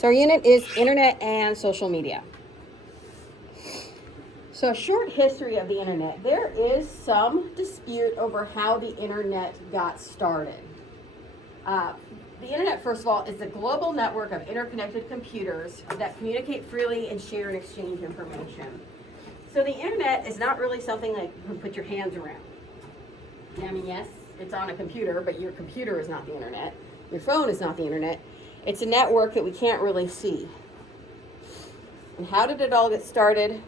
So our unit is internet and social media. So a short history of the internet. There is some dispute over how the internet got started. The internet, first of all, is a global network of interconnected computers that communicate freely and share and exchange information. So the internet is not really something that you can put your hands around. I mean, yes, it's on a computer, but your computer is not the internet. Your phone is not the internet. It's a network that we can't really see. And how did it all get started?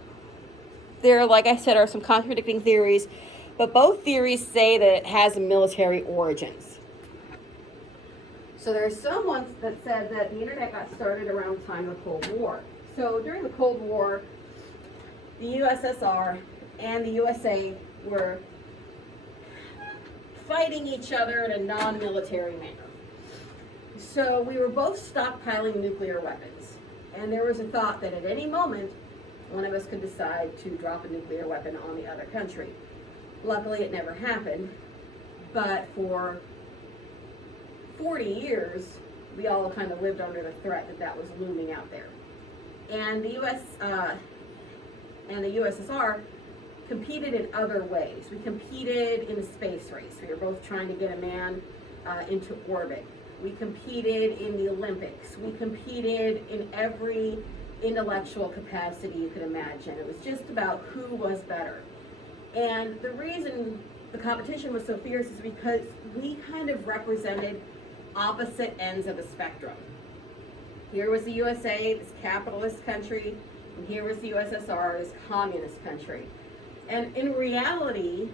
There, like I said, are some contradicting theories, but both theories say that it has military origins. So there's someone that said that the internet got started around the time of the Cold War. So during the Cold War, the USSR and the USA were fighting each other in a non-military manner. So we were both stockpiling nuclear weapons. And there was a thought that at any moment, one of us could decide to drop a nuclear weapon on the other country. Luckily, it never happened. But for 40 years, we all kind of lived under the threat that that was looming out there. And the US and the USSR competed in other ways. We competed in a space race. We were both trying to get a man into orbit. We competed in the Olympics. We competed in every intellectual capacity you could imagine. It was just about who was better. And the reason the competition was so fierce is because we kind of represented opposite ends of the spectrum. Here was the USA, this capitalist country, and here was the USSR, this communist country. And in reality,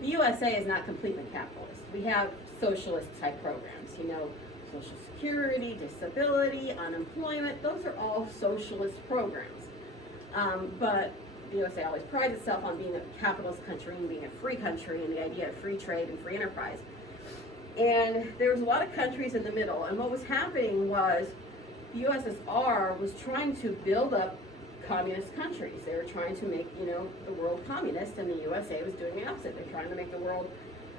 the USA is not completely capitalist. We have socialist type programs, Social Security, disability, unemployment, those are all socialist programs. But the USA always prides itself on being a capitalist country and being a free country and the idea of free trade and free enterprise. And there was a lot of countries in the middle, and what was happening was the USSR was trying to build up communist countries. They were trying to make, the world communist, and the USA was doing the opposite. They're trying to make the world,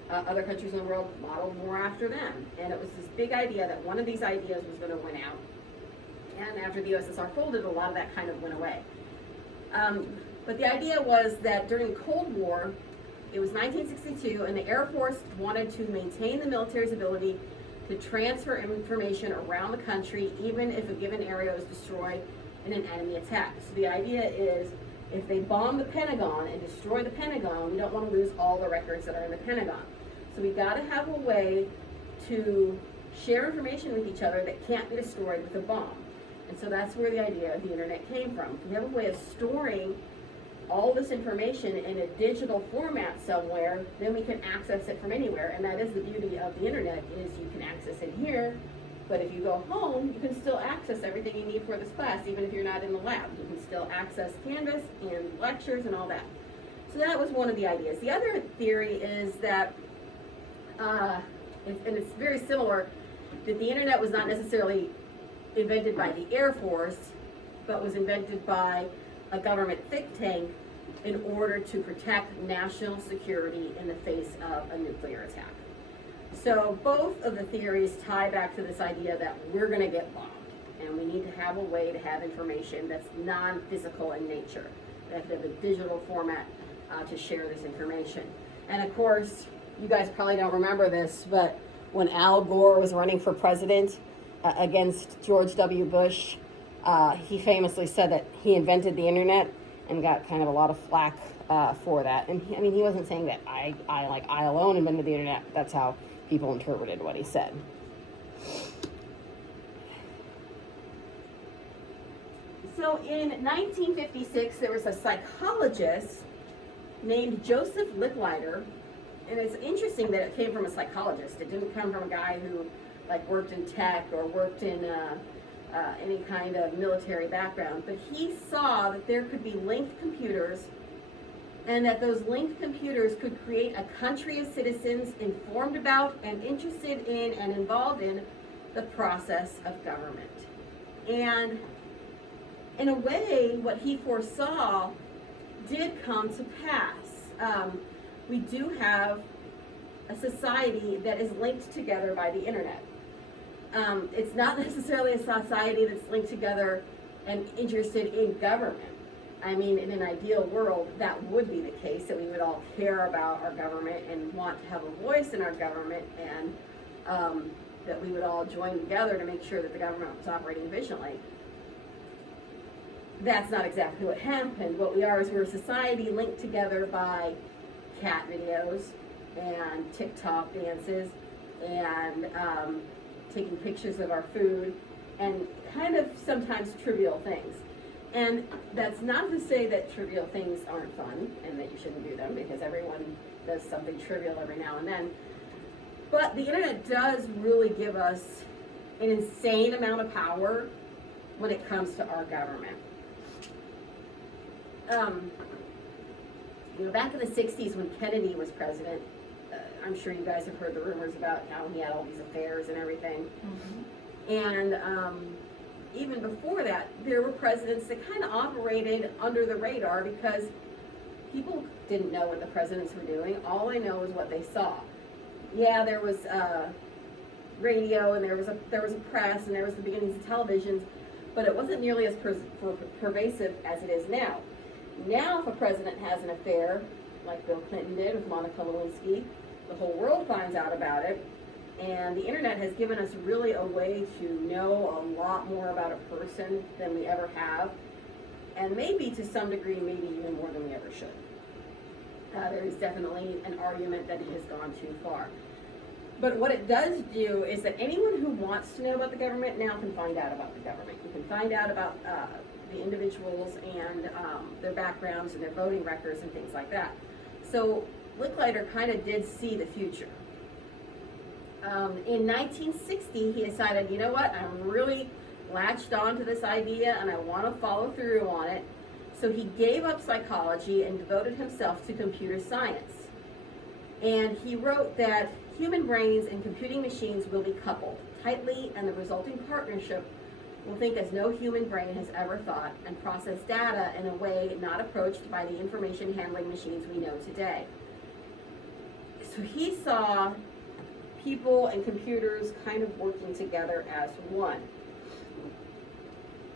other countries in the world model more after them. And it was this big idea that one of these ideas was going to win out. And after the USSR folded, a lot of that kind of went away. But the idea was that during the Cold War, it was 1962, and the Air Force wanted to maintain the military's ability to transfer information around the country, even if a given area was destroyed in an enemy attack. So the idea is, if they bomb the Pentagon and destroy the Pentagon, we don't want to lose all the records that are in the Pentagon. So we got to have a way to share information with each other that can't be destroyed with a bomb. And so that's where the idea of the internet came from. If we have a way of storing all this information in a digital format somewhere, then we can access it from anywhere. And that is the beauty of the internet, is you can access it here, but if you go home, you can still access everything you need for this class, even if you're not in the lab. You can still access Canvas and lectures and all that. So that was one of the ideas. The other theory is that, and it's very similar, that the internet was not necessarily invented by the Air Force, but was invented by a government think tank in order to protect national security in the face of a nuclear attack. So both of the theories tie back to this idea that we're going to get bombed, and we need to have a way to have information that's non-physical in nature. We have to have a digital format to share this information. And of course, you guys probably don't remember this, but when Al Gore was running for president against George W. Bush, he famously said that he invented the internet and got kind of a lot of flack for that. And he wasn't saying that I alone invented the internet. That's how people interpreted what he said. So in 1956, there was a psychologist named Joseph Licklider, and it's interesting that it came from a psychologist. It didn't come from a guy who worked in tech or worked in any kind of military background, but he saw that there could be linked computers, and that those linked computers could create a country of citizens informed about and interested in and involved in the process of government. And in a way, what he foresaw did come to pass. We do have a society that is linked together by the internet. It's not necessarily a society that's linked together and interested in government. I mean, in an ideal world, that would be the case, that we would all care about our government and want to have a voice in our government, and that we would all join together to make sure that the government was operating efficiently. That's not exactly what happened. What we are is we're a society linked together by cat videos and TikTok dances and taking pictures of our food and kind of sometimes trivial things. And that's not to say that trivial things aren't fun and that you shouldn't do them, because everyone does something trivial every now and then. But the internet does really give us an insane amount of power when it comes to our government. Back in the 60s when Kennedy was president, I'm sure you guys have heard the rumors about how he had all these affairs and everything. Mm-hmm. And even before that, there were presidents that kind of operated under the radar because people didn't know what the presidents were doing. All they know is what they saw. Yeah, there was radio, and there was a press, and there was the beginnings of televisions, but it wasn't nearly as pervasive as it is now. Now, if a president has an affair, like Bill Clinton did with Monica Lewinsky, the whole world finds out about it, and the internet has given us really a way to know a lot more about a person than we ever have, and maybe to some degree, maybe even more than we ever should. There is definitely an argument that it has gone too far. But what it does do is that anyone who wants to know about the government now can find out about the government. You can find out about the individuals and their backgrounds and their voting records and things like that. So Licklider kind of did see the future. In 1960, he decided, you know what, I'm really latched on to this idea and I want to follow through on it. So he gave up psychology and devoted himself to computer science. And he wrote that human brains and computing machines will be coupled tightly, and the resulting partnership will think as no human brain has ever thought and process data in a way not approached by the information handling machines we know today. So he saw people and computers kind of working together as one.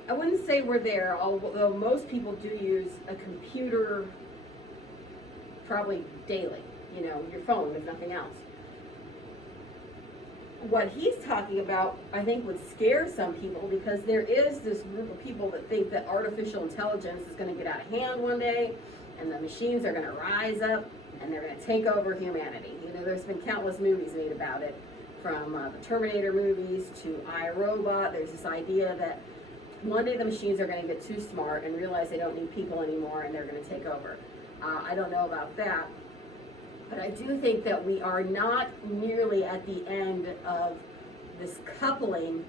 I wouldn't say we're there, although most people do use a computer probably daily, your phone, if nothing else. What he's talking about, I think, would scare some people, because there is this group of people that think that artificial intelligence is going to get out of hand one day, and the machines are going to rise up, and they're going to take over humanity. There's been countless movies made about it, from the Terminator movies to iRobot. There's this idea that one day the machines are going to get too smart and realize they don't need people anymore, and they're going to take over. I don't know about that. But I do think that we are not nearly at the end of this coupling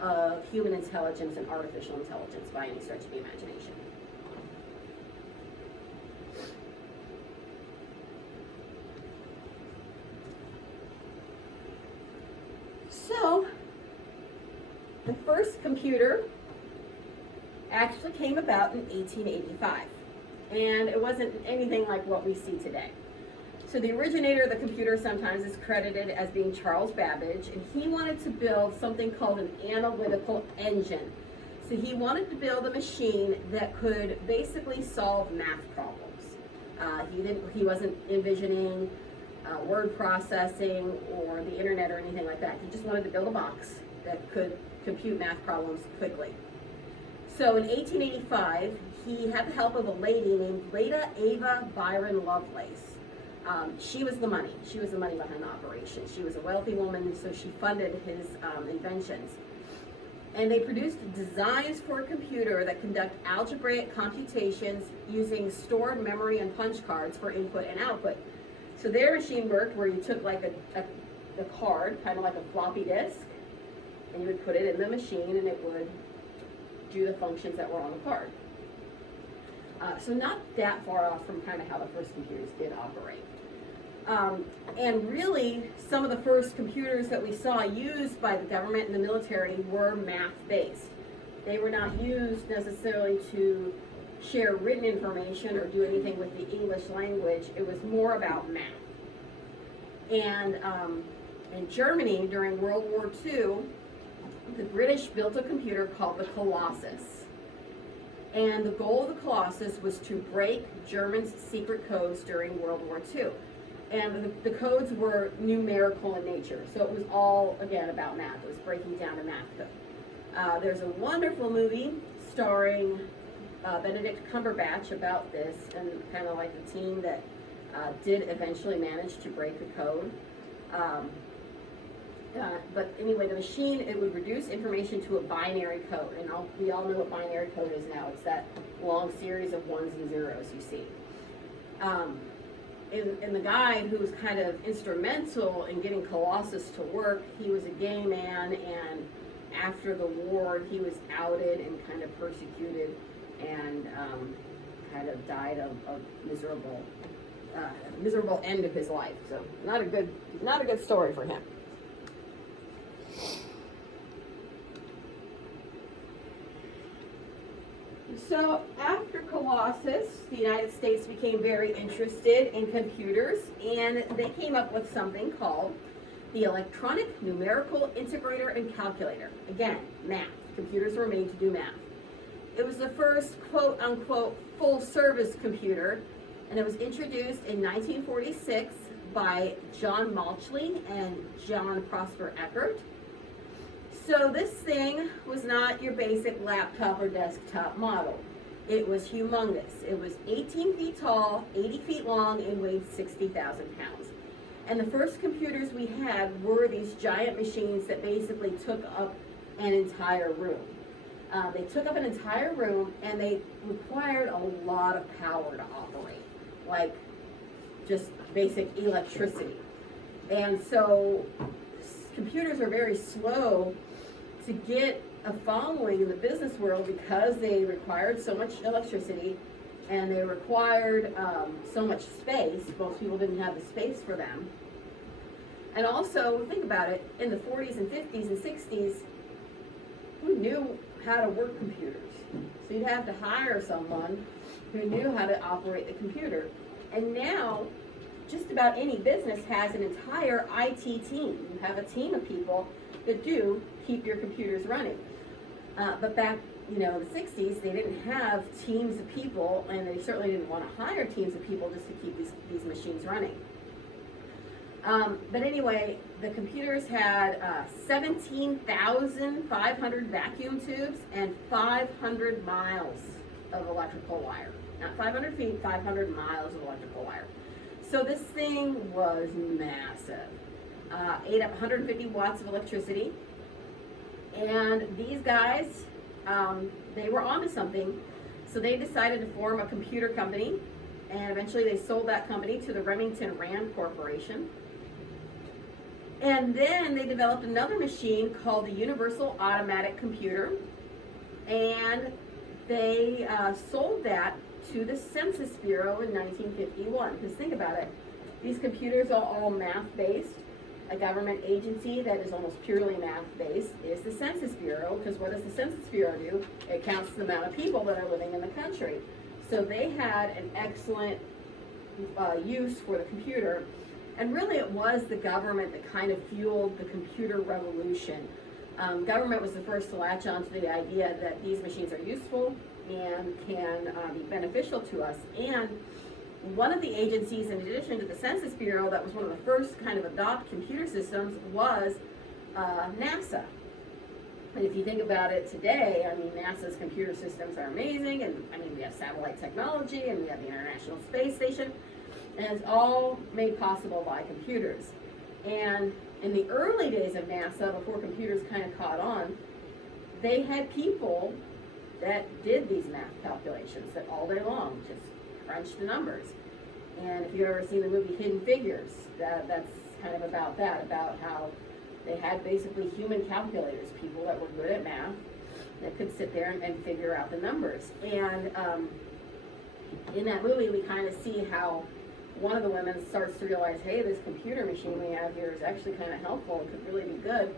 of human intelligence and artificial intelligence by any stretch of the imagination. So, the first computer actually came about in 1885, and it wasn't anything like what we see today. So the originator of the computer sometimes is credited as being Charles Babbage, and he wanted to build something called an analytical engine. So he wanted to build a machine that could basically solve math problems. He wasn't envisioning word processing or the internet or anything like that. He just wanted to build a box that could compute math problems quickly. So in 1885, he had the help of a lady named Leda Ava Byron Lovelace. She was the money. She was the money behind the operation. She was a wealthy woman, so she funded his inventions. And they produced designs for a computer that conduct algebraic computations using stored memory and punch cards for input and output. So their machine worked where you took like a card, kind of like a floppy disk, and you would put it in the machine and it would do the functions that were on the card. So not that far off from kind of how the first computers did operate. And really, some of the first computers that we saw used by the government and the military were math-based. They were not used necessarily to share written information or do anything with the English language. It was more about math. And in Germany, during World War II, the British built a computer called the Colossus. And the goal of the Colossus was to break Germans' secret codes during World War II. And the codes were numerical in nature, so it was all, again, about math. It was breaking down a math code. There's a wonderful movie starring Benedict Cumberbatch about this, and kind of like the team that did eventually manage to break the code. But anyway, the machine, it would reduce information to a binary code, and we all know what binary code is now. It's that long series of ones and zeros you see. And the guy who was kind of instrumental in getting Colossus to work, he was a gay man, and after the war, he was outed and kind of persecuted, and kind of died of miserable end of his life. So not a good story for him. So after Colossus, the United States became very interested in computers, and they came up with something called the Electronic Numerical Integrator and Calculator. Again, math. Computers were made to do math. It was the first quote-unquote full-service computer, and it was introduced in 1946 by John Mauchly and John Prosper Eckert. So this thing was not your basic laptop or desktop model. It was humongous. It was 18 feet tall, 80 feet long, and weighed 60,000 pounds. And the first computers we had were these giant machines that basically took up an entire room. They took up an entire room, and they required a lot of power to operate, like just basic electricity. And so computers are very slow to get a following in the business world because they required so much electricity, and they required so much space. Most people didn't have the space for them. And also, think about it, in the 40s and 50s and 60s, who knew how to work computers? So you'd have to hire someone who knew how to operate the computer. And now, just about any business has an entire IT team. You have a team of people that do keep your computers running. But back, the 60s, they didn't have teams of people, and they certainly didn't want to hire teams of people just to keep these machines running. But anyway, the computers had 17,500 vacuum tubes and 500 miles of electrical wire. Not 500 feet, 500 miles of electrical wire. So this thing was massive. Ate up 150 watts of electricity. And these guys, they were onto something. So they decided to form a computer company. And eventually they sold that company to the Remington Rand Corporation. And then they developed another machine called the Universal Automatic Computer. And they sold that to the Census Bureau in 1951. Because think about it, these computers are all math-based. A government agency that is almost purely math-based is the Census Bureau, because what does the Census Bureau do? It counts the amount of people that are living in the country. So they had an excellent use for the computer, and really it was the government that kind of fueled the computer revolution. Government was the first to latch on to the idea that these machines are useful and can be beneficial to us. And one of the agencies, in addition to the Census Bureau, that was one of the first kind of adopt computer systems was NASA. And if you think about it today, NASA's computer systems are amazing, and we have satellite technology, and we have the International Space Station, and it's all made possible by computers. And in the early days of NASA, before computers kind of caught on, they had people that did these math calculations that all day long just crunch the numbers. And if you've ever seen the movie Hidden Figures, that's kind of about that, about how they had basically human calculators, people that were good at math, that could sit there and figure out the numbers. And in that movie, we kind of see how one of the women starts to realize, hey, this computer machine we have here is actually kind of helpful, it could really be good.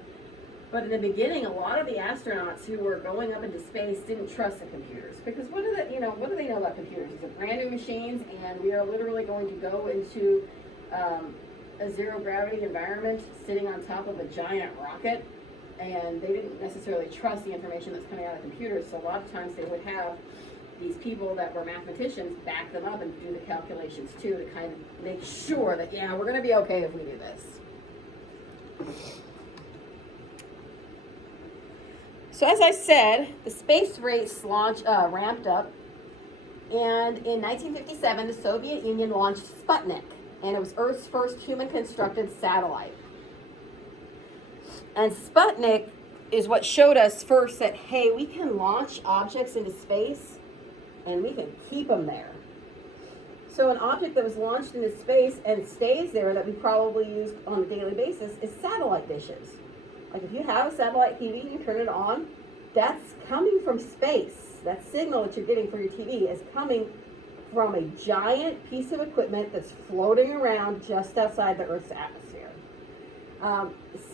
But in the beginning, a lot of the astronauts who were going up into space didn't trust the computers, because what do they know about computers? These are brand new machines, and we are literally going to go into a zero gravity environment, sitting on top of a giant rocket, and they didn't necessarily trust the information that's coming out of computers, so a lot of times they would have these people that were mathematicians back them up and do the calculations too, to kind of make sure that, yeah, we're going to be okay if we do this. So as I said, the space race ramped up, and in 1957, the Soviet Union launched Sputnik, and it was Earth's first human-constructed satellite. And Sputnik is what showed us first that, hey, we can launch objects into space, and we can keep them there. So an object that was launched into space and stays there that we probably use on a daily basis is satellite dishes. Like if you have a satellite TV and you turn it on, that's coming from space. That signal that you're getting for your TV is coming from a giant piece of equipment that's floating around just outside the Earth's atmosphere.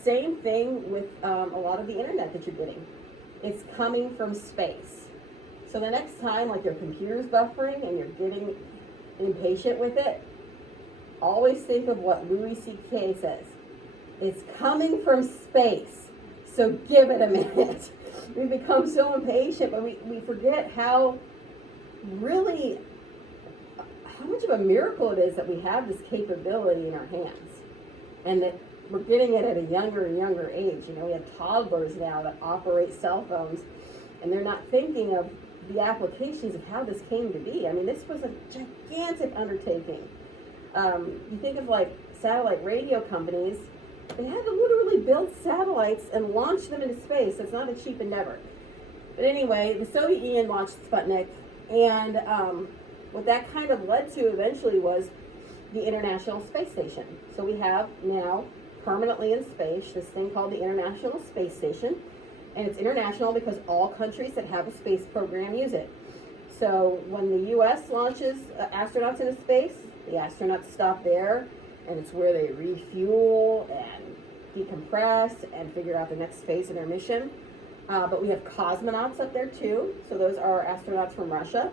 Same thing with a lot of the internet that you're getting. It's coming from space. So the next time, like your computer's buffering and you're getting impatient with it, always think of what Louis C.K. says. It's coming from space, so give it a minute. We become so impatient, but we forget how much of a miracle it is that we have this capability in our hands, and that we're getting it at a younger and younger age. You know, we have toddlers now that operate cell phones, and they're not thinking of the applications of how this came to be. I mean, this was a gigantic undertaking. You think of like satellite radio companies, they had to literally build satellites and launch them into space. It's not a cheap endeavor. But anyway, the Soviet Union launched Sputnik, and what that kind of led to eventually was the International Space Station. So we have now permanently in space this thing called the International Space Station. And it's international because all countries that have a space program use it. So when the U.S. launches astronauts into space, the astronauts stop there, and it's where they refuel and decompress and figure out the next phase of their mission. But we have cosmonauts up there too. So those are astronauts from Russia.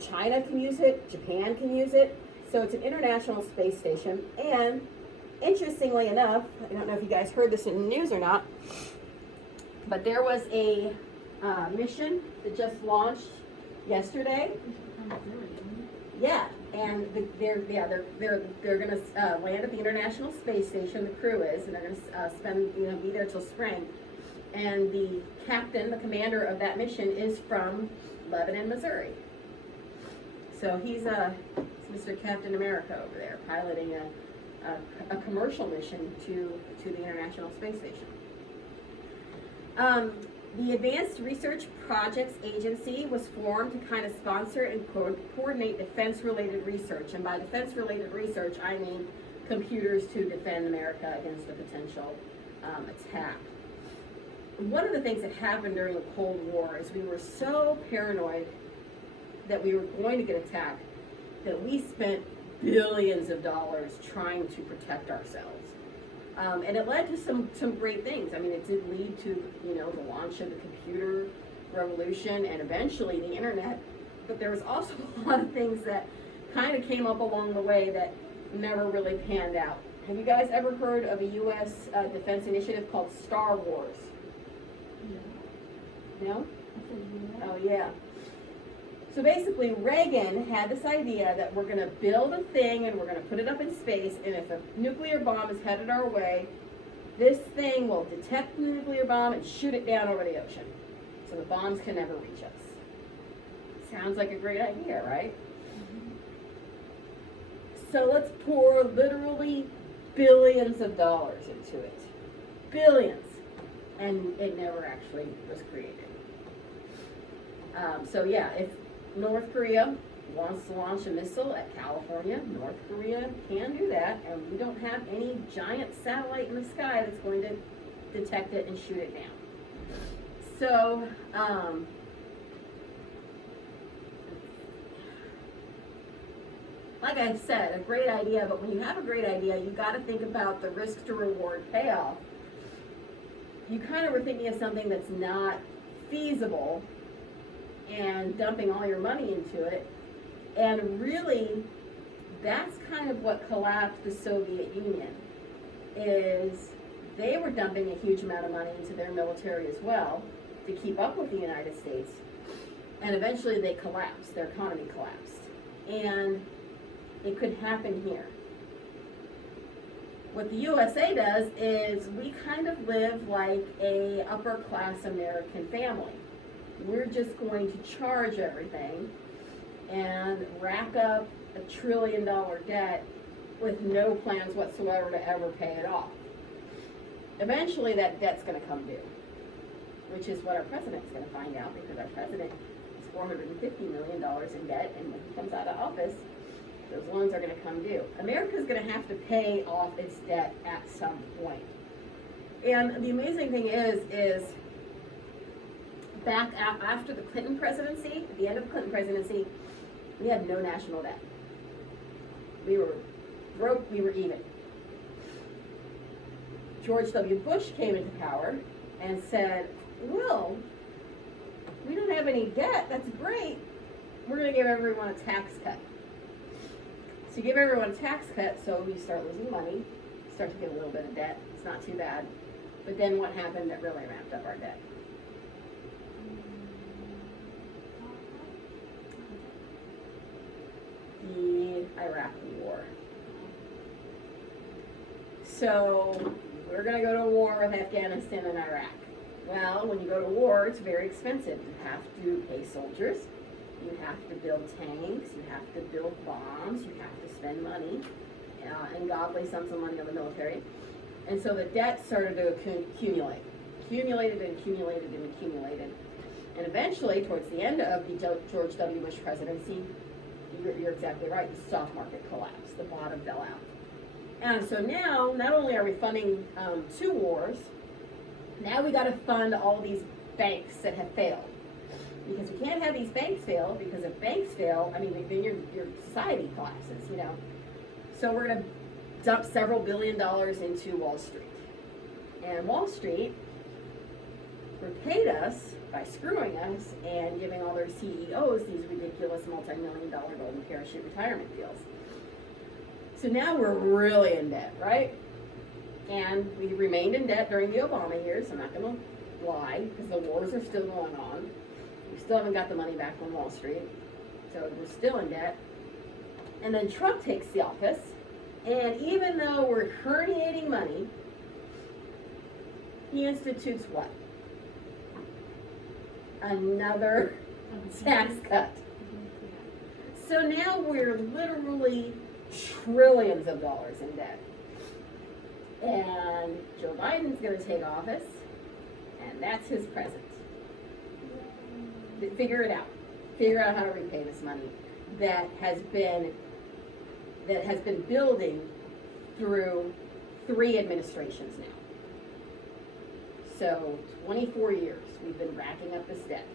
China can use it, Japan can use it. So it's an international space station. And interestingly enough, I don't know if you guys heard this in the news or not, but there was a mission that just launched yesterday. Yeah, and they're going to land at the International Space Station. The crew is, and they're going to be there till spring. And the commander of that mission, is from Lebanon, Missouri. So he's Mr. Captain America over there, piloting a commercial mission to the International Space Station. The Advanced Research Projects Agency was formed to kind of sponsor and coordinate defense-related research. And by defense-related research, I mean computers to defend America against a potential attack. One of the things that happened during the Cold War is we were so paranoid that we were going to get attacked that we spent billions of dollars trying to protect ourselves. And it led to some great things. I mean, it did lead to, the launch of the computer revolution and eventually the internet. But there was also a lot of things that kind of came up along the way that never really panned out. Have you guys ever heard of a U.S. defense initiative called Star Wars? No? Oh, yeah. So basically, Reagan had this idea that we're going to build a thing and we're going to put it up in space, and if a nuclear bomb is headed our way, this thing will detect the nuclear bomb and shoot it down over the ocean, so the bombs can never reach us. Sounds like a great idea, right? Mm-hmm. So let's pour literally billions of dollars into it. Billions. And it never actually was created. If North Korea wants to launch a missile at California, North Korea can do that, and we don't have any giant satellite in the sky that's going to detect it and shoot it down. So, like I said, a great idea, but when you have a great idea, you got to think about the risk to reward payoff. You kind of were thinking of something that's not feasible and dumping all your money into it. And really, that's kind of what collapsed the Soviet Union, is they were dumping a huge amount of money into their military as well to keep up with the United States. And eventually they collapsed, their economy collapsed. And it could happen here. What the USA does is we kind of live like a upper class American family. We're just going to charge everything and rack up $1 trillion debt with no plans whatsoever to ever pay it off. Eventually that debt's going to come due, which is what our president's going to find out, because our president is $450 million in debt, and when he comes out of office, those loans are going to come due. America's going to have to pay off its debt at some point. And the amazing thing is back after the Clinton presidency, at the end of the Clinton presidency, we had no national debt. We were broke, we were even. George W. Bush came into power and said, well, we don't have any debt, that's great. We're going to give everyone a tax cut. So you give everyone a tax cut, so you start losing money, start to get a little bit of debt. It's not too bad. But then what happened that really ramped up our debt? The Iraq War. So we're going to go to war with Afghanistan and Iraq. Well, when you go to war, it's very expensive. You have to pay soldiers. You have to build tanks, you have to build bombs, you have to spend money, and godly sums of money on the military. And so the debt started to accumulate, accumulated and accumulated and accumulated. And eventually, towards the end of the George W. Bush presidency, you're exactly right, the stock market collapsed, the bottom fell out. And so now, not only are we funding 2 wars, now we got to fund all these banks that have failed. Because we can't have these banks fail, because if banks fail, I mean, then your society collapses, you know. So we're going to dump several $1 billion into Wall Street. And Wall Street repaid us by screwing us and giving all their CEOs these ridiculous multi-million-dollar golden parachute retirement deals. So now we're really in debt, right? And we remained in debt during the Obama years, I'm not going to lie, because the wars are still going on. We still haven't got the money back from Wall Street, so we're still in debt. And then Trump takes the office, and even though we're herniating money, he institutes what? Another tax cut. So now we're literally trillions of dollars in debt. And Joe Biden's going to take office, and that's his present. Figure it out. Figure out how to repay this money that has been building through 3 administrations now. So 24 years we've been racking up this debt,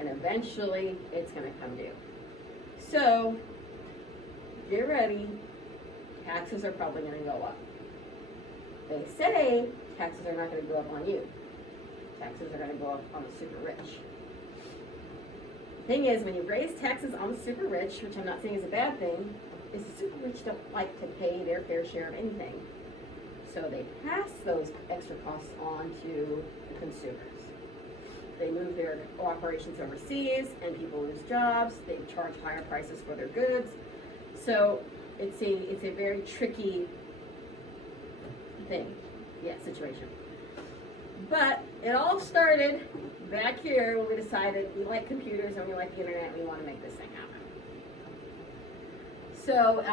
and eventually it's going to come due. So get ready. Taxes are probably going to go up. They say taxes are not going to go up on you. Taxes are going to go up on the super rich. The thing is, when you raise taxes on the super rich, which I'm not saying is a bad thing, is the super rich don't like to pay their fair share of anything. So they pass those extra costs on to the consumers. They move their operations overseas, and people lose jobs. They charge higher prices for their goods. So it's a very tricky situation. But it all started back here when we decided we like computers and we like the internet and we want to make this thing happen. So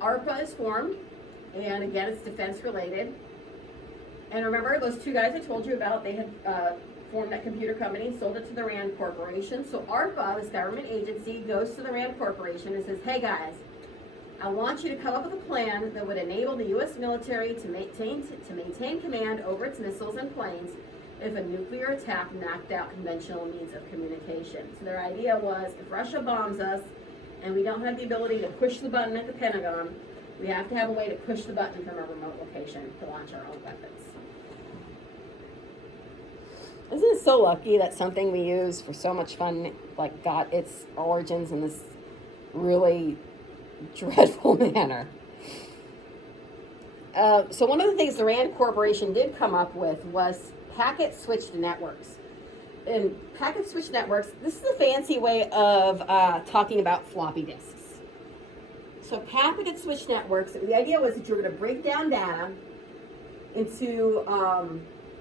ARPA is formed, and again, it's defense related. And remember those 2 guys I told you about, they had formed that computer company, sold it to the RAND Corporation. So ARPA, this government agency, goes to the RAND Corporation and says, hey guys, I want you to come up with a plan that would enable the U.S. military to maintain command over its missiles and planes if a nuclear attack knocked out conventional means of communication. So their idea was, if Russia bombs us and we don't have the ability to push the button at the Pentagon, we have to have a way to push the button from a remote location to launch our own weapons. Isn't it so lucky that something we use for so much fun, like, got its origins in this really dreadful manner? So one of the things the RAND Corporation did come up with was packet switched networks. And packet switched networks, this is a fancy way of talking about floppy disks. So packet switched networks, the idea was that you're going to break down data into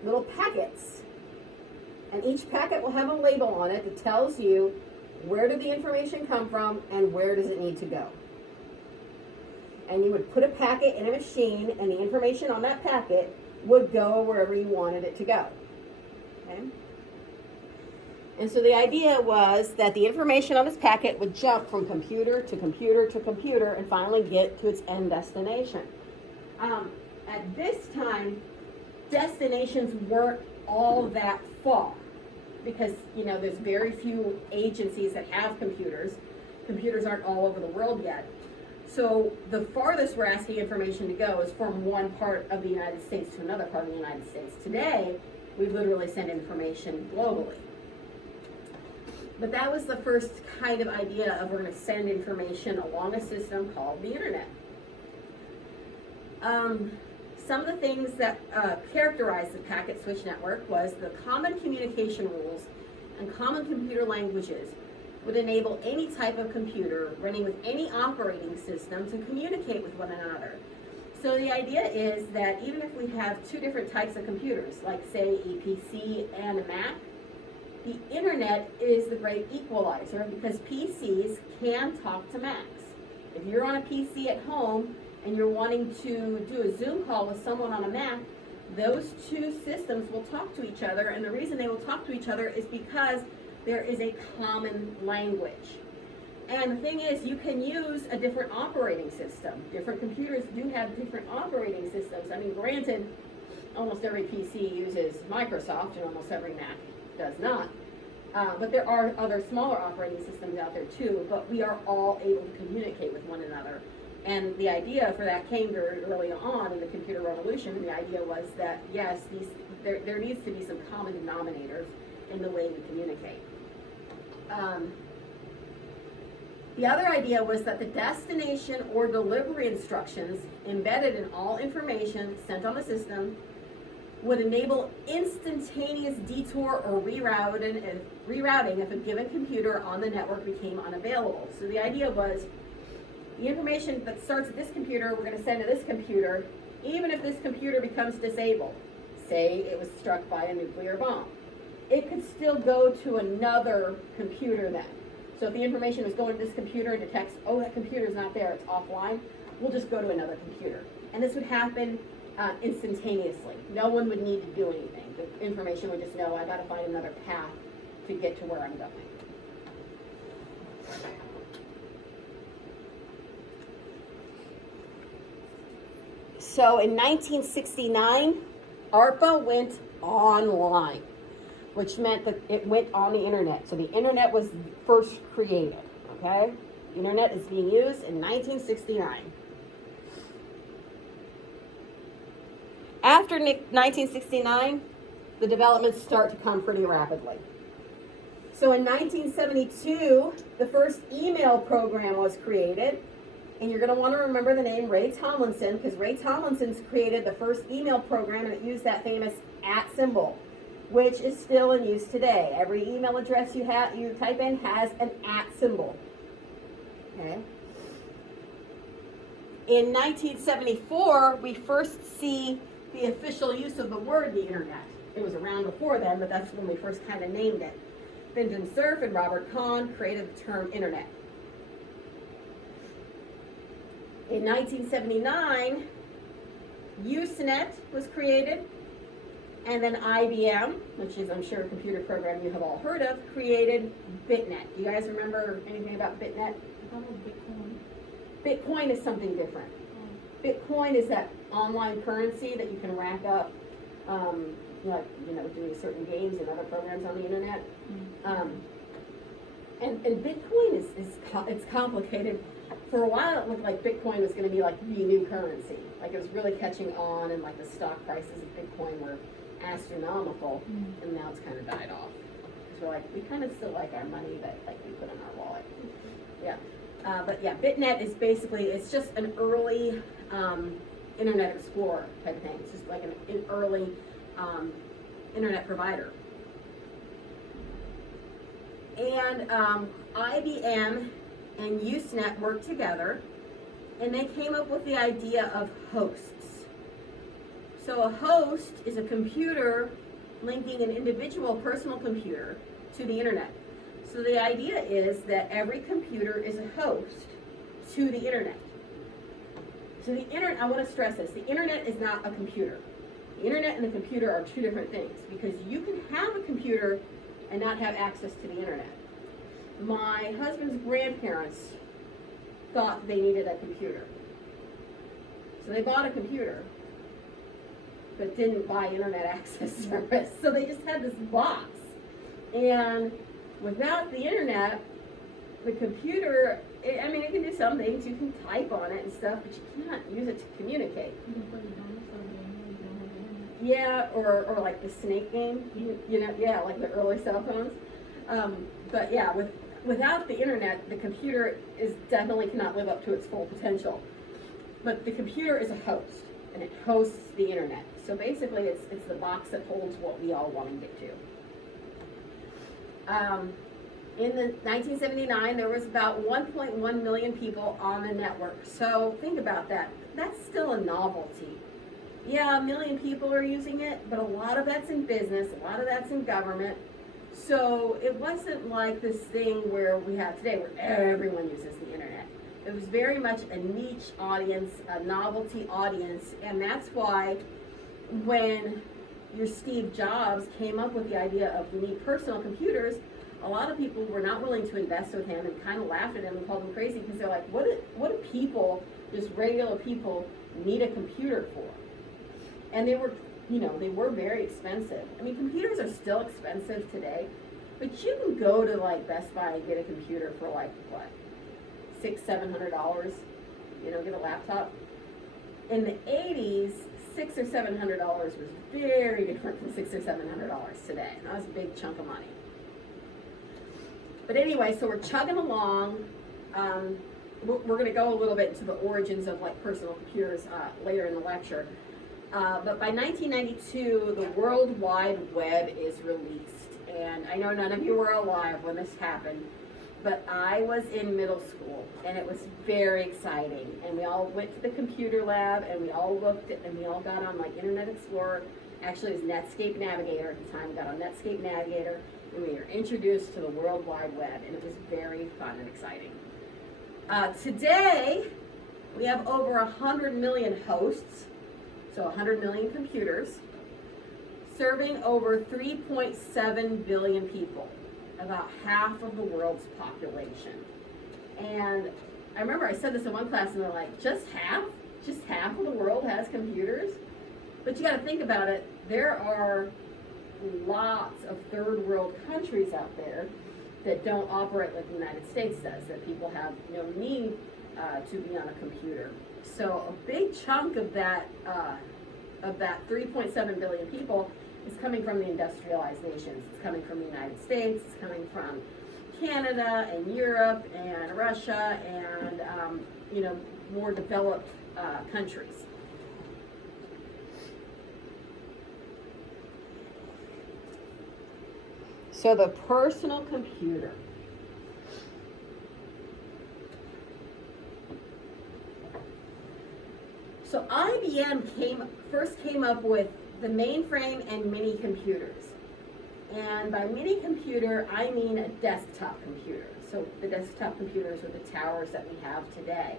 little packets. And each packet will have a label on it that tells you where did the information come from and where does it need to go. And you would put a packet in a machine and the information on that packet would go wherever you wanted it to go. Okay? And so the idea was that the information on this packet would jump from computer to computer to computer and finally get to its end destination. At this time, destinations weren't all that far because, there's very few agencies that have computers. Computers aren't all over the world yet. So the farthest we're asking information to go is from one part of the United States to another part of the United States. Today, we literally send information globally. But that was the first kind of idea of we're going to send information along a system called the internet. Some of the things that characterized the packet switch network was the common communication rules and common computer languages would enable any type of computer running with any operating system to communicate with one another. So the idea is that even if we have two different types of computers, like say a PC and a Mac, the internet is the great equalizer because PCs can talk to Macs. If you're on a PC at home and you're wanting to do a Zoom call with someone on a Mac, those two systems will talk to each other, and the reason they will talk to each other is because there is a common language. And the thing is, you can use a different operating system. Different computers do have different operating systems. I mean, granted, almost every PC uses Microsoft and almost every Mac does not. But there are other smaller operating systems out there too, but we are all able to communicate with one another. And the idea for that came very early on in the computer revolution. The idea was that, yes, there needs to be some common denominators in the way we communicate. The other idea was that the destination or delivery instructions embedded in all information sent on the system would enable instantaneous detour or rerouting if a given computer on the network became unavailable. So the idea was the information that starts at this computer, we're going to send to this computer, even if this computer becomes disabled. Say it was struck by a nuclear bomb. It could still go to another computer then. So if the information is going to this computer and detects, oh, that computer's not there, it's offline, we'll just go to another computer. And this would happen instantaneously. No one would need to do anything. The information would just know, I got to find another path to get to where I'm going. So in 1969, ARPA went online, which meant that it went on the internet. So the internet was first created, okay? The internet is being used in 1969. After 1969, the developments start to come pretty rapidly. So in 1972, the first email program was created. And you're going to want to remember the name Ray Tomlinson, because Ray Tomlinson's created the first email program and it used that famous @ symbol, which is still in use today. Every email address you type in has an @ symbol. Okay. In 1974, we first see the official use of the word the internet. It was around before then, but that's when we first kind of named it. Benjamin Cerf and Robert Kahn created the term internet. In 1979, Usenet was created, and then IBM, which is, I'm sure, a computer program you have all heard of, created BitNet. Do you guys remember anything about BitNet? Bitcoin is something different. Bitcoin is that online currency that you can rack up, doing certain games and other programs on the internet. And Bitcoin it's complicated. For a while, it looked like Bitcoin was going to be like the new currency. Like it was really catching on, and like the stock prices of Bitcoin were astronomical, and now it's kind of died off. Because we're like, we kind of still like our money that like we put in our wallet. Yeah. But yeah, BitNet is basically, it's just an early Internet Explorer type thing. It's just like an early internet provider. And IBM and Usenet worked together, and they came up with the idea of hosts. So a host is a computer linking an individual personal computer to the internet. So the idea is that every computer is a host to the internet. So the internet, I want to stress this, the internet is not a computer. The internet and the computer are two different things, because you can have a computer and not have access to the internet. My husband's grandparents thought they needed a computer. So they bought a computer, but didn't buy internet access service. So they just had this box. And without the internet, the computer, it can do some things. You can type on it and stuff, but you can't use it to communicate. Yeah, or like the snake game, yeah, like the early cell phones. But yeah, without the internet, the computer definitely cannot live up to its full potential. But the computer is a host, and it hosts the internet. So basically, it's the box that holds what we all want to get to. In 1979, there was about 1.1 million people on the network. So think about that. That's still a novelty. Yeah, 1 million people are using it, but a lot of that's in business, a lot of that's in government. So it wasn't like this thing where we have today where everyone uses the internet. It was very much a niche audience, a novelty audience, and that's why when your Steve Jobs came up with the idea of we need personal computers, a lot of people were not willing to invest with him and kind of laughed at him and called him crazy, because they're like, what do people, just regular people, need a computer for? And they were very expensive. I mean, computers are still expensive today, but you can go to like Best Buy and get a computer for like what, $600-700, get a laptop. In the 80s, $600 or $700 was very different from $600 or $700 today. And that was a big chunk of money. But anyway, so we're chugging along. We're going to go a little bit into the origins of like personal computers later in the lecture. But by 1992, the World Wide Web is released. And I know none of you were alive when this happened, but I was in middle school, and it was very exciting. And we all went to the computer lab, and we all looked at, and we all got on like Internet Explorer. Actually, it was Netscape Navigator at the time. We got on Netscape Navigator, and we were introduced to the World Wide Web, and it was very fun and exciting. Today, we have over 100 million hosts, so 100 million computers, serving over 3.7 billion people, about half of the world's population. And I remember I said this in one class, and they're like, just half? Just half of the world has computers? But you got to think about it. There are lots of third world countries out there that don't operate like the United States does, that people have no need to be on a computer. So a big chunk of that 3.7 billion people is coming from the industrialized nations. It's coming from the United States. It's coming from Canada and Europe and Russia and more developed countries. So the personal computer. So IBM first came up with the mainframe and mini computers. And by mini computer, I mean a desktop computer. So the desktop computers are the towers that we have today.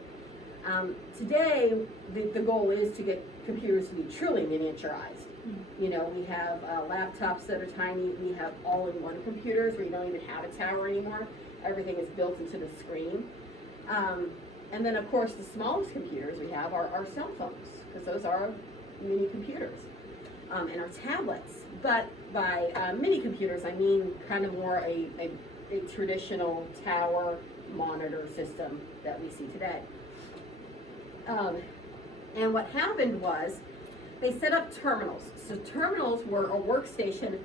Today, the goal is to get computers to be truly miniaturized. We have laptops that are tiny. We have all-in-one computers where you don't even have a tower anymore. Everything is built into the screen. And then, of course, the smallest computers we have are our cell phones, because those are mini computers, and our tablets. But by mini computers, I mean kind of more a traditional tower monitor system that we see today. And what happened was they set up terminals. So terminals were a workstation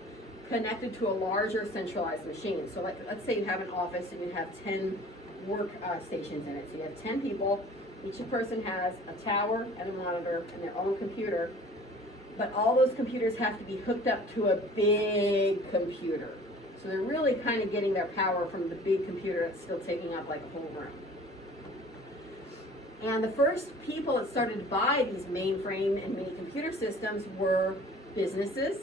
connected to a larger centralized machine. So let's say you have an office and you have 10 work stations in it. So you have 10 people Each person has a tower and a monitor and their own computer, but all those computers have to be hooked up to a big computer. So they're really kind of getting their power from the big computer that's still taking up like a whole room. And the first people that started to buy these mainframe and mini computer systems were businesses,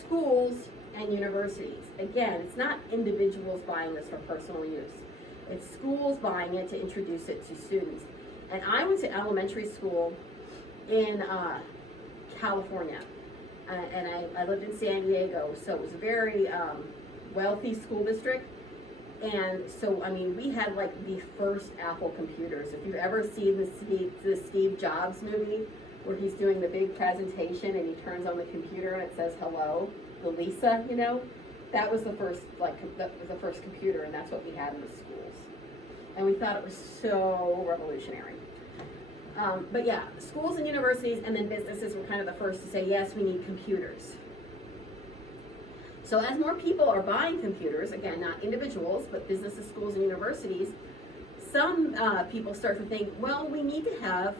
schools, and universities. Again, it's not individuals buying this for personal use. It's schools buying it to introduce it to students. And I went to elementary school in California, and I lived in San Diego, so it was a very wealthy school district. And so, I mean, we had like the first Apple computers. If you've ever seen the Steve Jobs movie where he's doing the big presentation and he turns on the computer and it says hello, the Lisa, you know, that was the first computer, and that's what we had in the schools. And we thought it was so revolutionary. But yeah, schools and universities and then businesses were kind of the first to say, yes, we need computers. So as more people are buying computers, again, not individuals, but businesses, schools, and universities, some people start to think, well, we need to have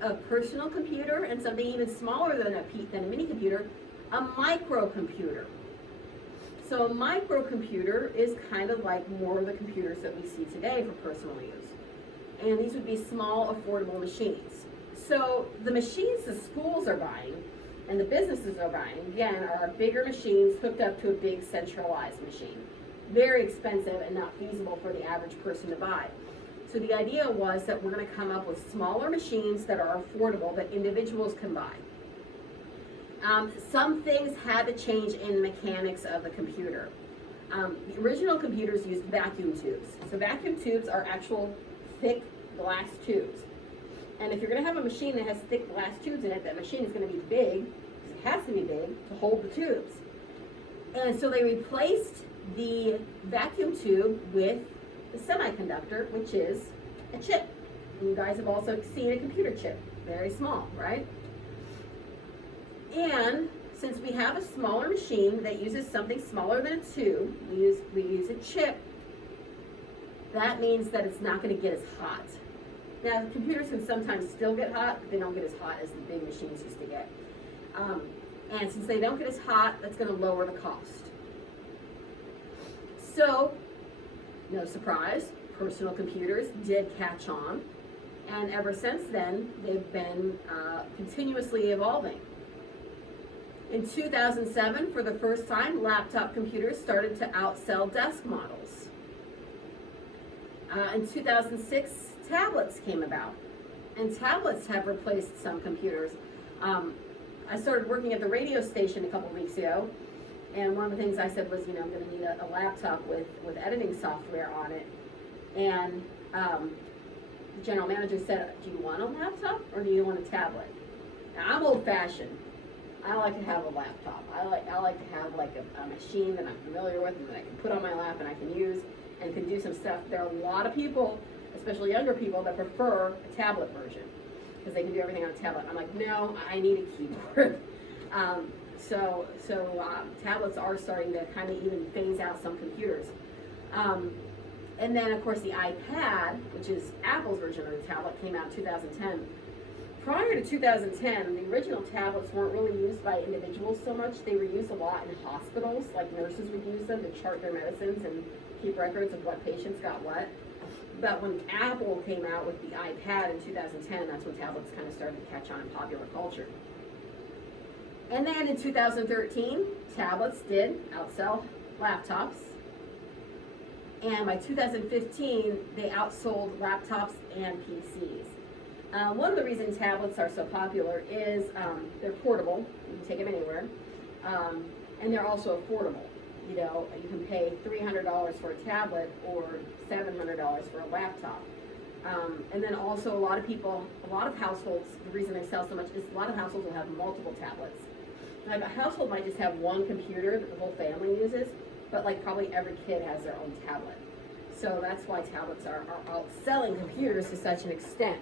a personal computer and something even smaller than a mini computer, a microcomputer. So a microcomputer is kind of like more of the computers that we see today for personal use. And these would be small, affordable machines. So the machines the schools are buying and the businesses are buying, again, are bigger machines hooked up to a big centralized machine. Very expensive and not feasible for the average person to buy. So the idea was that we're going to come up with smaller machines that are affordable that individuals can buy. Some things had to change in the mechanics of the computer. The original computers used vacuum tubes. So vacuum tubes are actual thick glass tubes. And if you're going to have a machine that has thick glass tubes in it, that machine is going to be big, because it has to be big, to hold the tubes. And so they replaced the vacuum tube with the semiconductor, which is a chip. And you guys have also seen a computer chip, very small, right? And since we have a smaller machine that uses something smaller than a tube, we use a chip, that means that it's not going to get as hot. Now, computers can sometimes still get hot, but they don't get as hot as the big machines used to get. And since they don't get as hot, that's going to lower the cost. So, no surprise, personal computers did catch on. And ever since then, they've been continuously evolving. In 2007, for the first time, laptop computers started to outsell desk models. In 2006, tablets came about, and tablets have replaced some computers. I started working at the radio station a couple weeks ago, and one of the things I said was, you know, I'm going to need a laptop with editing software on it. And the general manager said, do you want a laptop or do you want a tablet? Now, I'm old-fashioned. I like to have a laptop. I like to have like a machine that I'm familiar with and that I can put on my lap and I can use and can do some stuff. There are a lot of people, especially younger people, that prefer a tablet version because they can do everything on a tablet. I'm like, no, I need a keyboard. So tablets are starting to kind of even phase out some computers. And then, of course, the iPad, which is Apple's version of the tablet, came out in 2010. Prior to 2010, the original tablets weren't really used by individuals so much. They were used a lot in hospitals, like nurses would use them to chart their medicines and keep records of what patients got what. But when Apple came out with the iPad in 2010, that's when tablets kind of started to catch on in popular culture. And then in 2013, tablets did outsell laptops. And by 2015, they outsold laptops and PCs. One of the reasons tablets are so popular is they're portable. You can take them anywhere. And they're also affordable. You know, you can pay $300 for a tablet or $700 for a laptop. And then also a lot of households, the reason they sell so much is a lot of households will have multiple tablets. Like a household might just have one computer that the whole family uses, but like probably every kid has their own tablet. So that's why tablets are outselling computers to such an extent.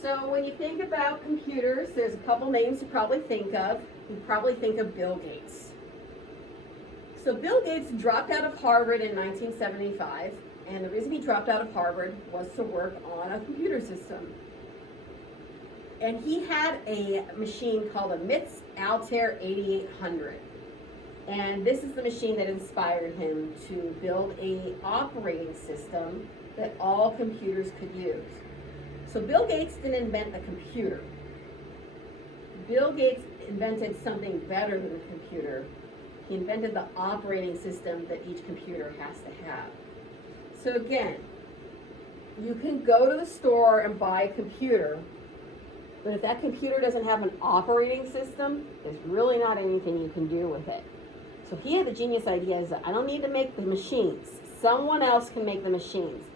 So when you think about computers, there's a couple names you probably think of. You probably think of Bill Gates. So Bill Gates dropped out of Harvard in 1975, and the reason he dropped out of Harvard was to work on a computer system. And he had a machine called a MITS Altair 8800. And this is the machine that inspired him to build a operating system that all computers could use. So Bill Gates didn't invent a computer. Bill Gates invented something better than a computer. He invented the operating system that each computer has to have. So again, you can go to the store and buy a computer, but if that computer doesn't have an operating system, there's really not anything you can do with it. So he had the genius idea is that I don't need to make the machines. Someone else can make the machines.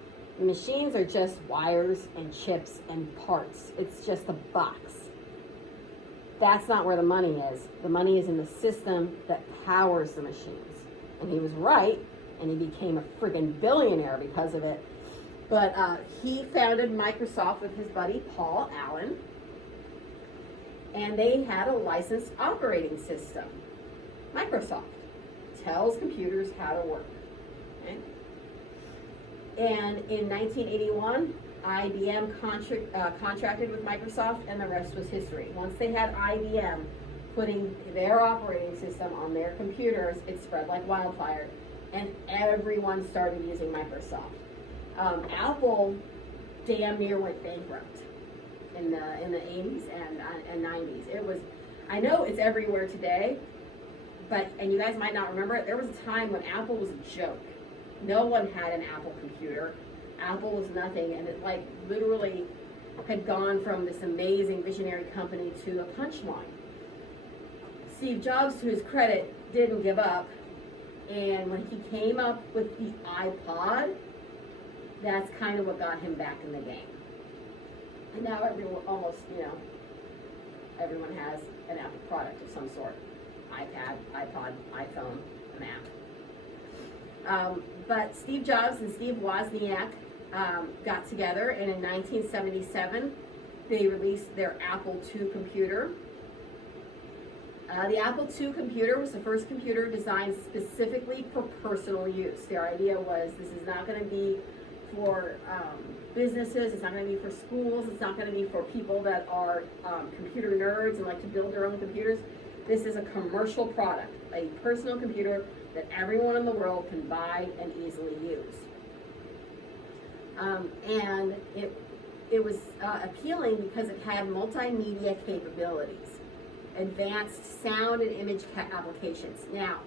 The machines are just wires and chips and parts. It's just a box. That's not where the money is. The money is in the system that powers the machines. And he was right, and he became a friggin' billionaire because of it. But he founded Microsoft with his buddy Paul Allen, and they had a licensed operating system. Microsoft tells computers how to work. Okay? And in 1981, IBM contracted with Microsoft, and the rest was history. Once they had IBM putting their operating system on their computers, it spread like wildfire, and everyone started using Microsoft. Apple damn near went bankrupt in the 80s and 90s. It was, I know it's everywhere today, but, and you guys might not remember it, there was a time when Apple was a joke. No one had an Apple computer. Apple was nothing, and it like literally had gone from this amazing visionary company to a punchline. Steve Jobs, to his credit, didn't give up, and when he came up with the iPod, that's kind of what got him back in the game. And now everyone, almost, everyone has an Apple product of some sort. iPad, iPod, iPhone, Mac. But Steve Jobs and Steve Wozniak got together, and in 1977, they released their Apple II computer. The Apple II computer was the first computer designed specifically for personal use. Their idea was this is not going to be for businesses, it's not going to be for schools, it's not going to be for people that are computer nerds and like to build their own computers. This is a commercial product, a personal computer that everyone in the world can buy and easily use. And it was appealing because it had multimedia capabilities, advanced sound and image applications. Now,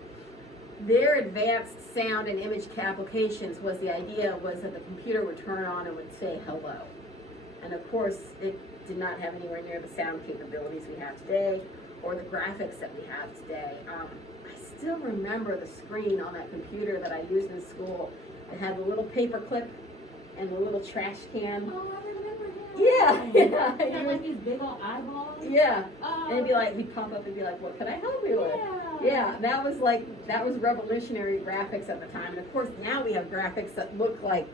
their advanced sound and image applications was the idea was that the computer would turn on and would say hello. And of course, it did not have anywhere near the sound capabilities we have today or the graphics that we have today. I still remember the screen on that computer that I used in school. It had the little paper clip and the little trash can. Oh, I remember him. Yeah. And like these big old eyeballs. Yeah. And it'd be like, he'd pop up and be like, what can I help you with? Yeah, that was revolutionary graphics at the time. And of course, now we have graphics that look like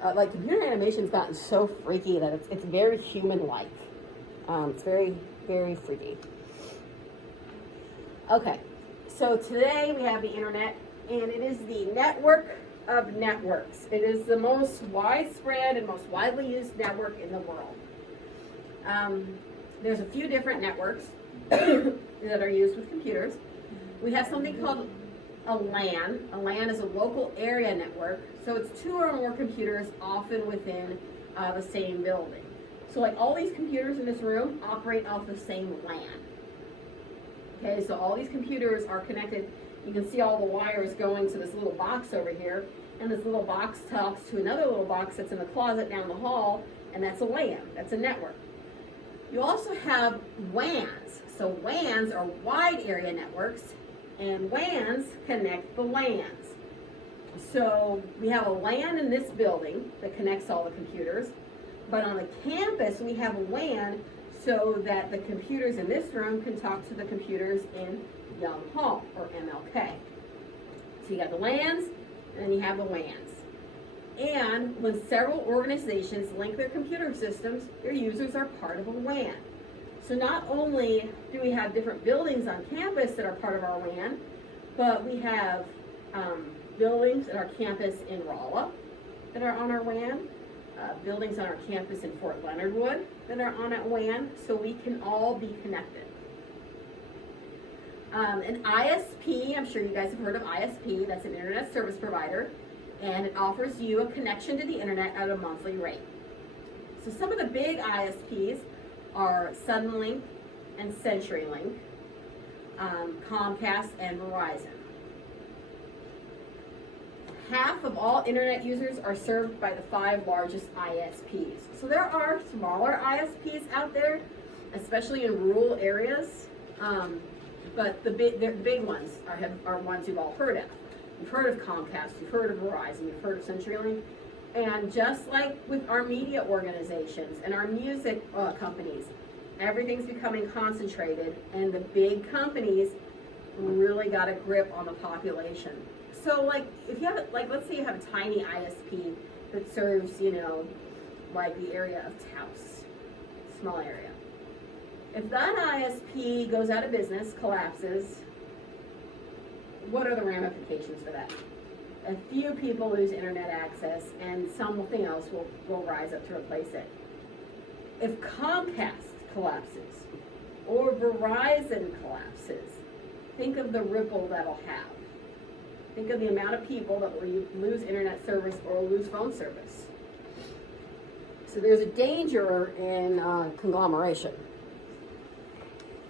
computer animation's gotten so freaky that it's very human-like. It's very, very freaky. Okay, so today we have the internet, and it is the network of networks. It is the most widespread and most widely used network in the world. There's a few different networks that are used with computers. We have something called a LAN. A LAN is a local area network, so it's two or more computers often within the same building. So like all these computers in this room operate off the same LAN. Okay, so all these computers are connected. You can see all the wires going to this little box over here, and this little box talks to another little box that's in the closet down the hall, and that's a LAN, that's a network. You also have WANs. So WANs are wide area networks, and WANs connect the LANs. So we have a LAN in this building that connects all the computers, but on the campus we have a WAN so that the computers in this room can talk to the computers in Young Hall, or MLK. So you got the LANs, and then you have the WANs. And when several organizations link their computer systems, their users are part of a WAN. So not only do we have different buildings on campus that are part of our WAN, But we have buildings at our campus in Rolla that are on our WAN, buildings on our campus in Fort Leonard Wood that are on our WAN, so we can all be connected. An ISP, I'm sure you guys have heard of ISP, that's an internet service provider, and it offers you a connection to the internet at a monthly rate. So some of the big ISPs are Suddenlink and CenturyLink, Comcast and Verizon. Half of all internet users are served by the 5 largest ISPs. So there are smaller ISPs out there, especially in rural areas, but the big ones are ones you've all heard of. You've heard of Comcast, you've heard of Verizon, you've heard of CenturyLink, and just like with our media organizations and our music companies, everything's becoming concentrated, and the big companies really got a grip on the population. So like if you have let's say you have a tiny ISP that serves, like the area of Taos, small area. If that ISP goes out of business, collapses, what are the ramifications for that? A few people lose internet access and something else will rise up to replace it. If Comcast collapses or Verizon collapses, think of the ripple that'll have. Think of the amount of people that will lose internet service or lose phone service. So there's a danger in conglomeration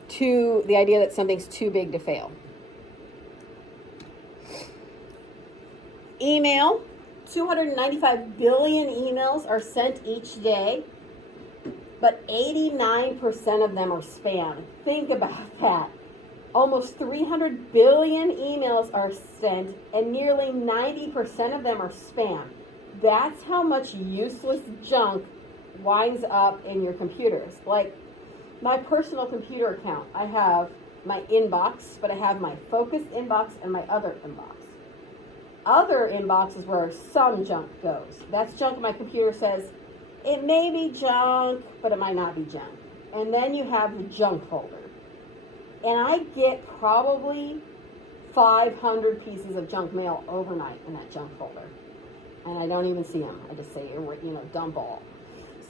to the idea that something's too big to fail. Email, 295 billion emails are sent each day, but 89% of them are spam. Think about that. Almost 300 billion emails are sent, and nearly 90% of them are spam. That's how much useless junk winds up in your computers. Like my personal computer account, I have my inbox, but I have my focused inbox and my other inbox. Other inbox is where some junk goes. That's junk my computer says, it may be junk, but it might not be junk. And then you have the junk folder. And I get probably 500 pieces of junk mail overnight in that junk folder. And I don't even see them. I just say, dump all.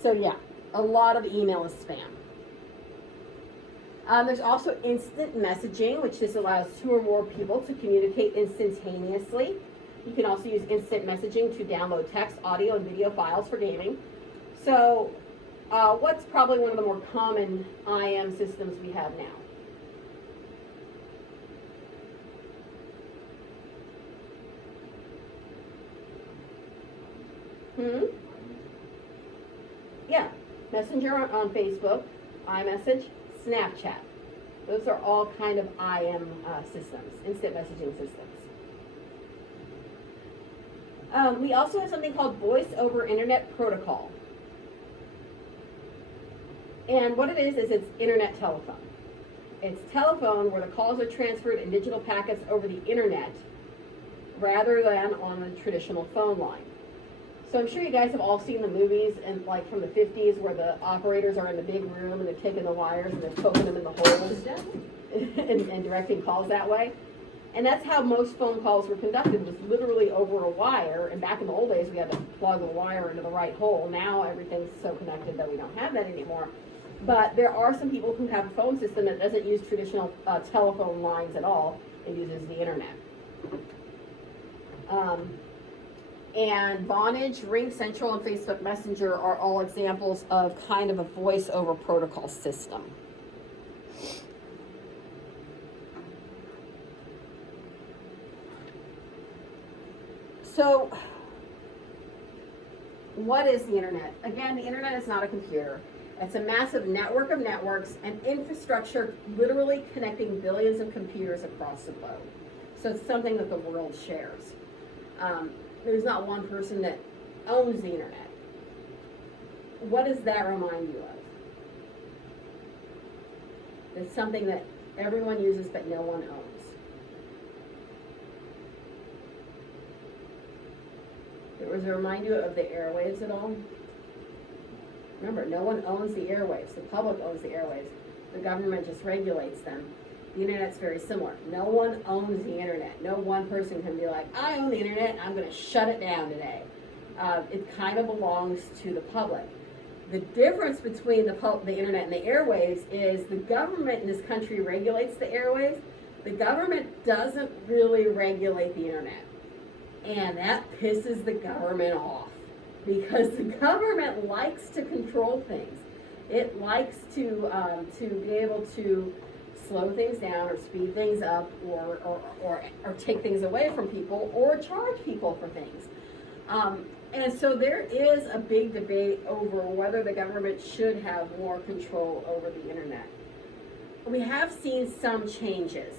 So yeah, a lot of the email is spam. There's also instant messaging, which this allows 2 or more people to communicate instantaneously. You can also use instant messaging to download text, audio, and video files for gaming. So what's probably one of the more common IM systems we have now? Yeah, Messenger on Facebook, iMessage, Snapchat. Those are all kind of IM systems, instant messaging systems. We also have something called Voice over Internet Protocol. And what it is it's internet telephone. It's telephone where the calls are transferred in digital packets over the internet rather than on a traditional phone line. So I'm sure you guys have all seen the movies and like from the 50s where the operators are in the big room and they're taking the wires and they're poking them in the holes and directing calls that way. And that's how most phone calls were conducted, was literally over a wire. And back in the old days, we had to plug the wire into the right hole. Now everything's so connected that we don't have that anymore. But there are some people who have a phone system that doesn't use traditional telephone lines at all. It uses the internet. And Vonage, RingCentral, and Facebook Messenger are all examples of kind of a voice over protocol system. So, what is the internet? Again, the internet is not a computer. It's a massive network of networks and infrastructure literally connecting billions of computers across the globe. So it's something that the world shares. There's not one person that owns the internet. What does that remind you of? It's something that everyone uses but no one owns. Does it remind you of the airwaves at all? Remember, no one owns the airwaves. The public owns the airwaves. The government just regulates them. The internet's very similar. No one owns the internet. No one person can be like, I own the internet, I'm gonna shut it down today. It kind of belongs to the public. The difference between the internet and the airwaves is the government in this country regulates the airwaves. The government doesn't really regulate the internet. And that pisses the government off because the government likes to control things. It likes to be able to slow things down or speed things up or take things away from people or charge people for things. And so there is a big debate over whether the government should have more control over the internet. We have seen some changes.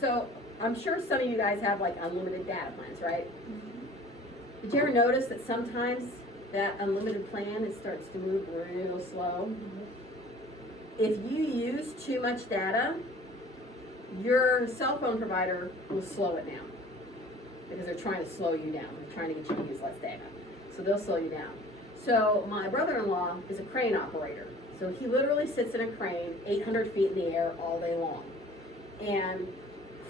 So I'm sure some of you guys have like unlimited data plans, right? Did you ever notice that sometimes that unlimited plan, it starts to move real slow? If you use too much data, your cell phone provider will slow it down because they're trying to slow you down. They're trying to get you to use less data. So they'll slow you down. So my brother-in-law is a crane operator. So he literally sits in a crane 800 feet in the air all day long. And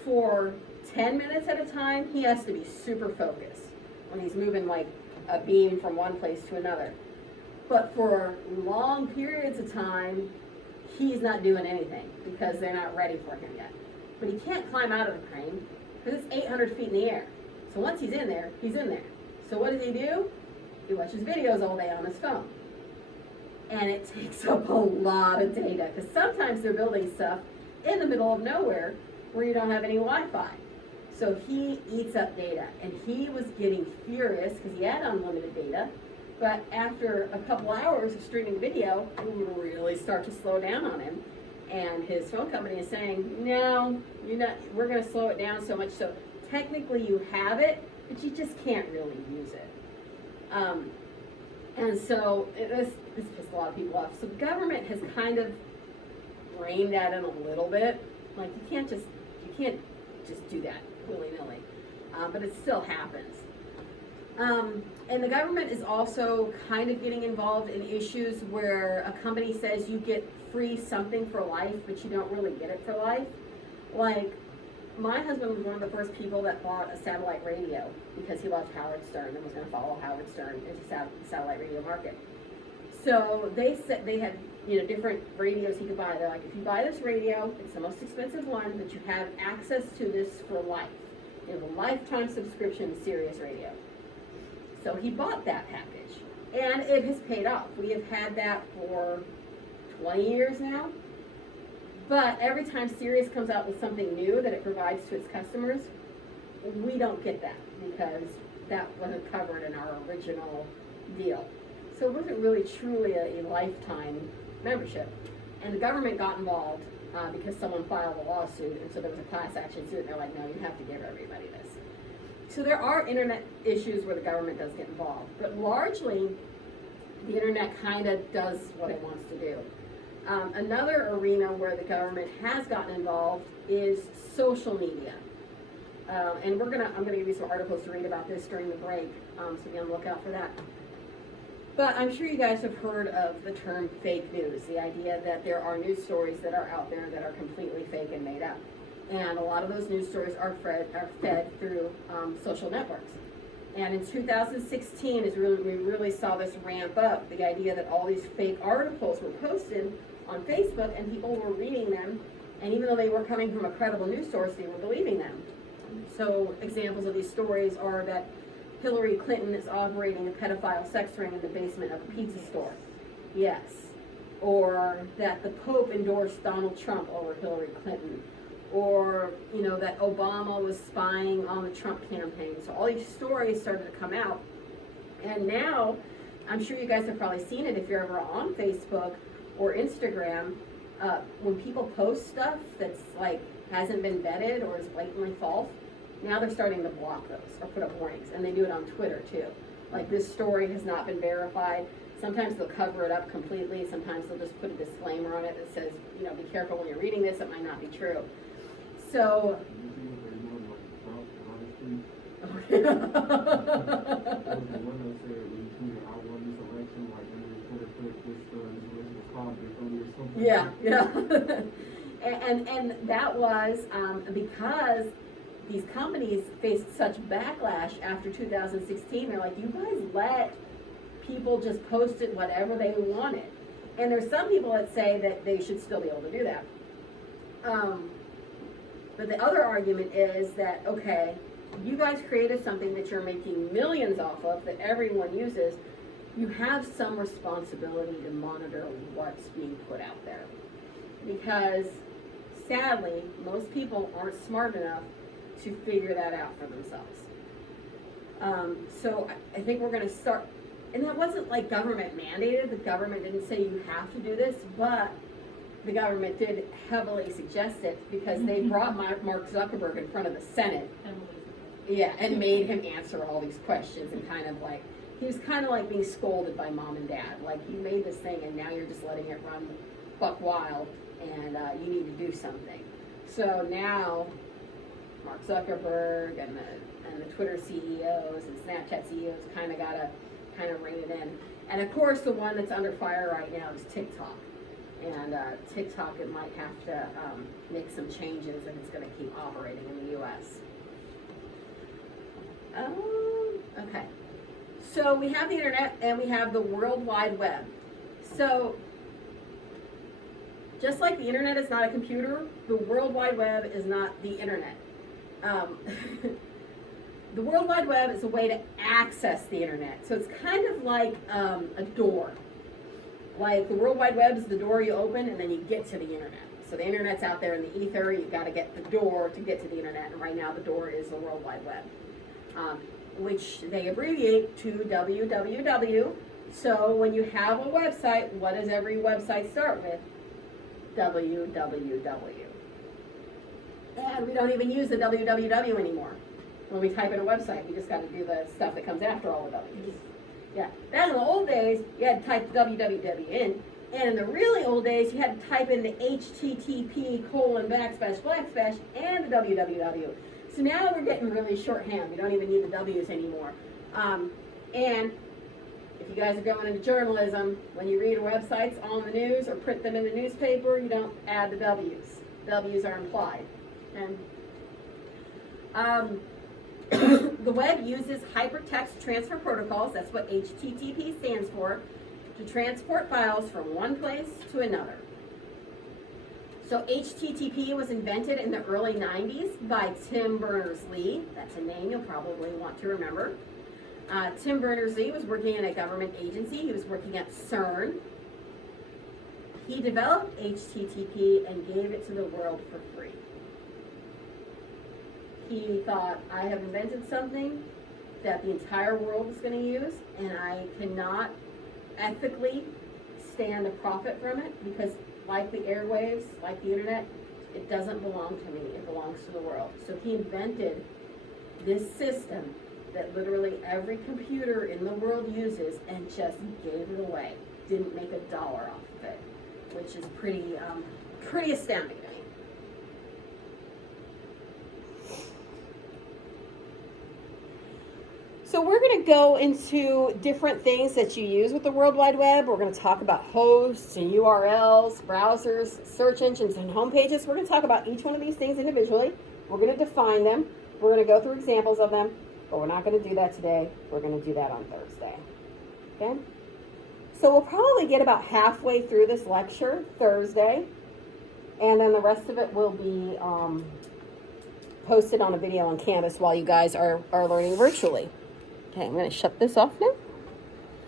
for 10 minutes at a time, he has to be super focused when he's moving like a beam from one place to another. But for long periods of time, he's not doing anything because they're not ready for him yet. But he can't climb out of the crane because it's 800 feet in the air. So once he's in there, he's in there. So what does he do? He watches videos all day on his phone. And it takes up a lot of data because sometimes they're building stuff in the middle of nowhere where you don't have any Wi-Fi. So he eats up data, and he was getting furious because he had unlimited data. But after a couple hours of streaming video, it would really start to slow down on him. And his phone company is saying, no, you're not, we're going to slow it down so much. So technically you have it, but you just can't really use it. And so this pissed a lot of people off. So the government has kind of reined that in a little bit. Like you can't just do that willy-nilly. But it still happens. And the government is also kind of getting involved in issues where a company says you get free something for life, but you don't really get it for life. Like, my husband was one of the first people that bought a satellite radio because he loved Howard Stern and was going to follow Howard Stern into the satellite radio market. So they said they had, different radios he could buy. They're like, if you buy this radio, it's the most expensive one, but you have access to this for life. You have a lifetime subscription to Sirius Radio. So he bought that package, and it has paid off. We have had that for 20 years now. But every time Sirius comes out with something new that it provides to its customers, we don't get that because that wasn't covered in our original deal. So it wasn't really truly a lifetime membership. And the government got involved because someone filed a lawsuit, and so there was a class action suit, and they're like, no, you have to give everybody this. So there are internet issues where the government does get involved, but largely the internet kind of does what it wants to do. Another arena where the government has gotten involved is social media. And I'm gonna give you some articles to read about this during the break, so be on the lookout for that. But I'm sure you guys have heard of the term fake news, the idea that there are news stories that are out there that are completely fake and made up. And a lot of those news stories are fed through social networks. And in 2016 we really saw this ramp up, the idea that all these fake articles were posted on Facebook and people were reading them, and even though they were coming from a credible news source, they were believing them. So examples of these stories are that Hillary Clinton is operating a pedophile sex ring in the basement of a pizza store. Yes. Or that the Pope endorsed Donald Trump over Hillary Clinton. Or, that Obama was spying on the Trump campaign. So all these stories started to come out. And now, I'm sure you guys have probably seen it if you're ever on Facebook or Instagram, when people post stuff that's like hasn't been vetted or is blatantly false, now they're starting to block those or put up warnings. And they do it on Twitter too. Like, this story has not been verified. Sometimes they'll cover it up completely. Sometimes they'll just put a disclaimer on it that says, be careful when you're reading this, it might not be true. So, Yeah, yeah. And that was because these companies faced such backlash after 2016. They're like, you guys let people just post it whatever they wanted. And there's some people that say that they should still be able to do that. But the other argument is that, okay, you guys created something that you're making millions off of, that everyone uses. You have some responsibility to monitor what's being put out there. Because sadly, most people aren't smart enough to figure that out for themselves. So I think we're going to start, and that wasn't like government mandated. The government didn't say you have to do this, but the government did heavily suggest it because they brought Mark Zuckerberg in front of the Senate. Yeah, and made him answer all these questions and kind of like, he was kind of like being scolded by mom and dad. Like, you made this thing and now you're just letting it run buck wild and you need to do something. So now Mark Zuckerberg and the Twitter CEOs and Snapchat CEOs kind of got to kind of rein it in. And of course, the one that's under fire right now is TikTok. And TikTok, it might have to make some changes if it's going to keep operating in the U.S. Okay. So we have the internet and we have the World Wide Web. So just like the internet is not a computer, the World Wide Web is not the internet. The World Wide Web is a way to access the internet. So it's kind of like a door. Like the World Wide Web is the door you open and then you get to the internet. So the internet's out there in the ether, you've got to get the door to get to the internet, and right now the door is the World Wide Web, which they abbreviate to www. So when you have a website, what does every website start with? www. And we don't even use the www anymore. When we type in a website, we just got to do the stuff that comes after all the W's. Yeah, back in the old days, you had to type www in, and in the really old days, you had to type in the http:// and the www. So now we're getting really shorthand. We don't even need the W's anymore. And if you guys are going into journalism, when you read websites on the news or print them in the newspaper, you don't add the W's. W's are implied. And the web uses hypertext transfer protocols, that's what HTTP stands for, to transport files from one place to another. So HTTP was invented in the early 90s by Tim Berners-Lee. That's a name you'll probably want to remember. Tim Berners-Lee was working in a government agency. He was working at CERN. He developed HTTP and gave it to the world for free. He thought, I have invented something that the entire world is going to use, and I cannot ethically stand a profit from it because, like the airwaves, like the internet, it doesn't belong to me, it belongs to the world. So he invented this system that literally every computer in the world uses and just gave it away. Didn't make $1 off of it, which is pretty astounding to me. So we're going to go into different things that you use with the World Wide Web. We're going to talk about hosts and URLs, browsers, search engines, and home pages. We're going to talk about each one of these things individually. We're going to define them. We're going to go through examples of them, but we're not going to do that today. We're going to do that on Thursday. Okay? So we'll probably get about halfway through this lecture Thursday, and then the rest of it will be posted on a video on Canvas while you guys are learning virtually. Okay, I'm going to shut this off now.